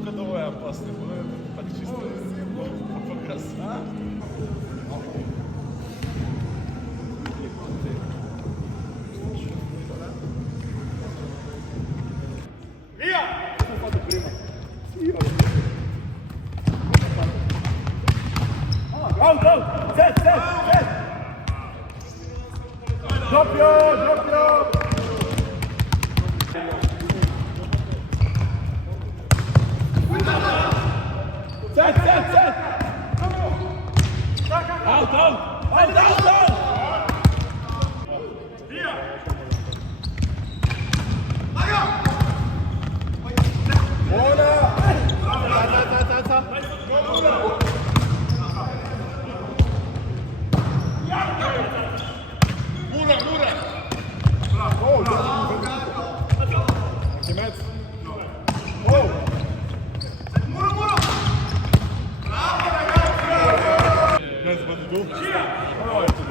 только двое опасных, но это так чисто по красоте.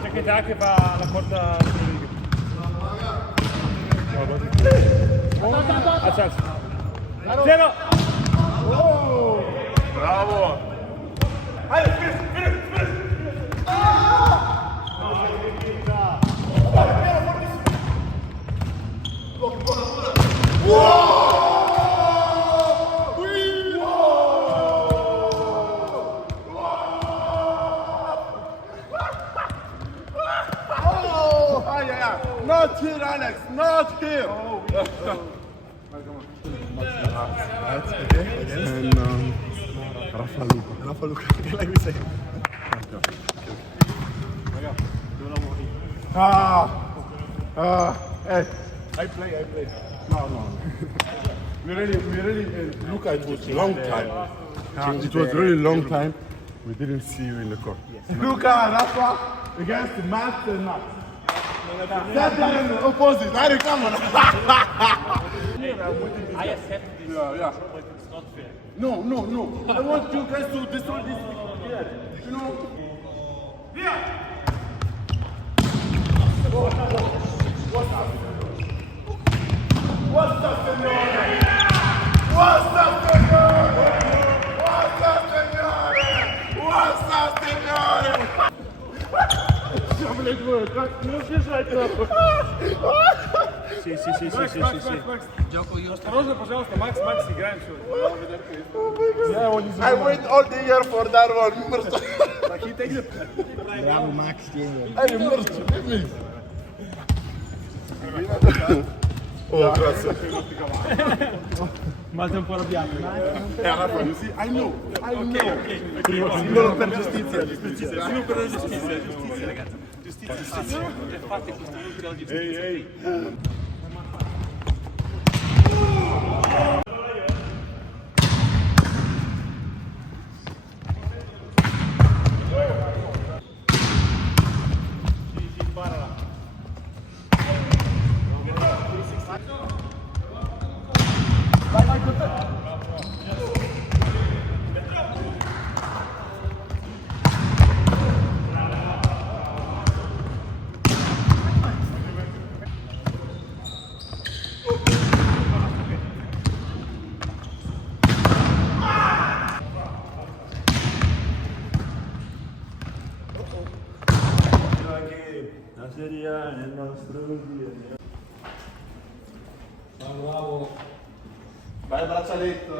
Czekajcie, a chyba na porta. A czas. Zero! Bravo! Not here, Alex, not here. And Rafa Luca, like we say. Hey, I play. No. we really, Luca, it was long time. It was really long time. We didn't see you in the court. Luca, Rafa, against Matt and Max. That is the opposite. I come on. I accept this, Yeah. but it's not fair. No. I want you guys to destroy this. Yeah. You know. What's up, signore? What's up, signore? Не съезжайте нахуй. Си. Осторожно, пожалуйста, Макс, играем сегодня. I wait all the year for that one. Bravo Max, Hey, mercy, please. Oh, grazie. Ma un po' arrabbiato. Rafa, you see, I know. Solo per giustizia, ragazzi. Giustizia. Fate questo ultimo di giustizia. La Serie A nel nostro dire. Bravo. Vai il braccialetto,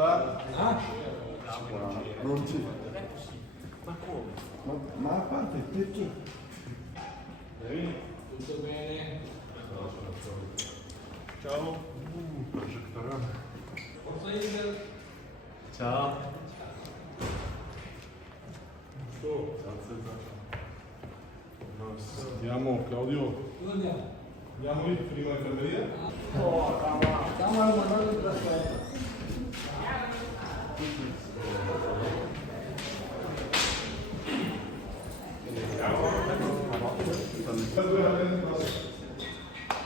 Non ci. Ma come? Ma a parte perché? Tutto bene? Ciao. Ciao. Andiamo, Claudio. Andiamo lì, prima infermeria.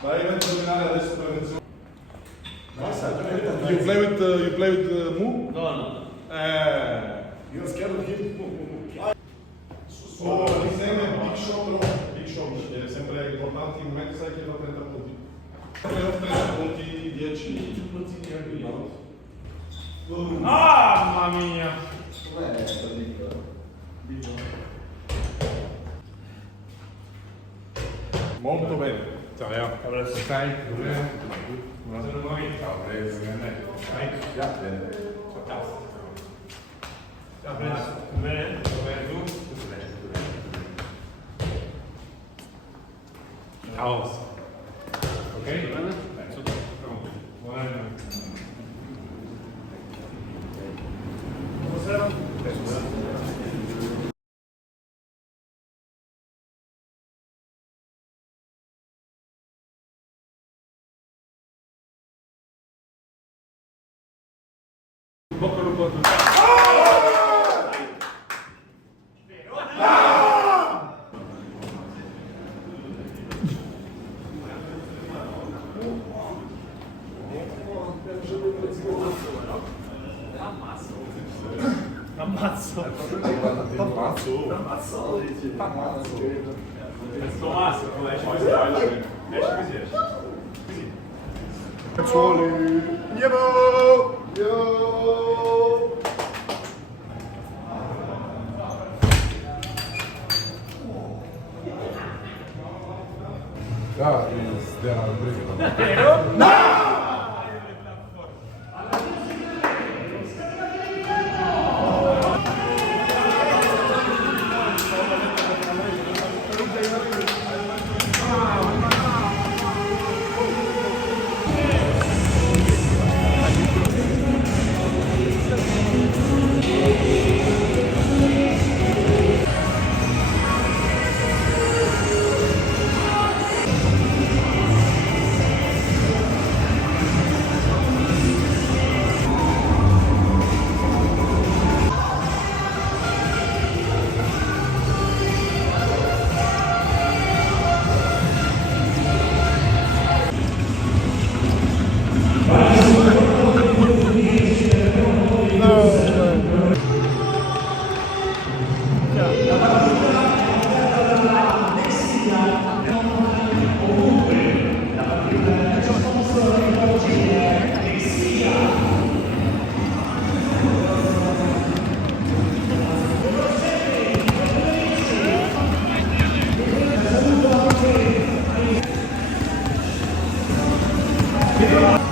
Vai a terminare adesso prevenzione. You play with Mu? No. You're scared of him? Oh, his name è Big Shot, è sempre importante in mezzo, sai che fa 30 punti. Playoff 30 punti, 10 punti. Mamma mia. Molto bene. Ciao, Leo. Stai? Sono noi. Ciao, Stai? Ciao, Ciao, bene? Bene, tu? Tutto bene. Ciao. Ok? Bene? Buonanotte. Bocca al lupo a tutti. Ammazzo. Tommaso, esci così. Esci così, esci. Così. Cazzuoli. Andiamo! Yo! That is they are brilliant. Yeah.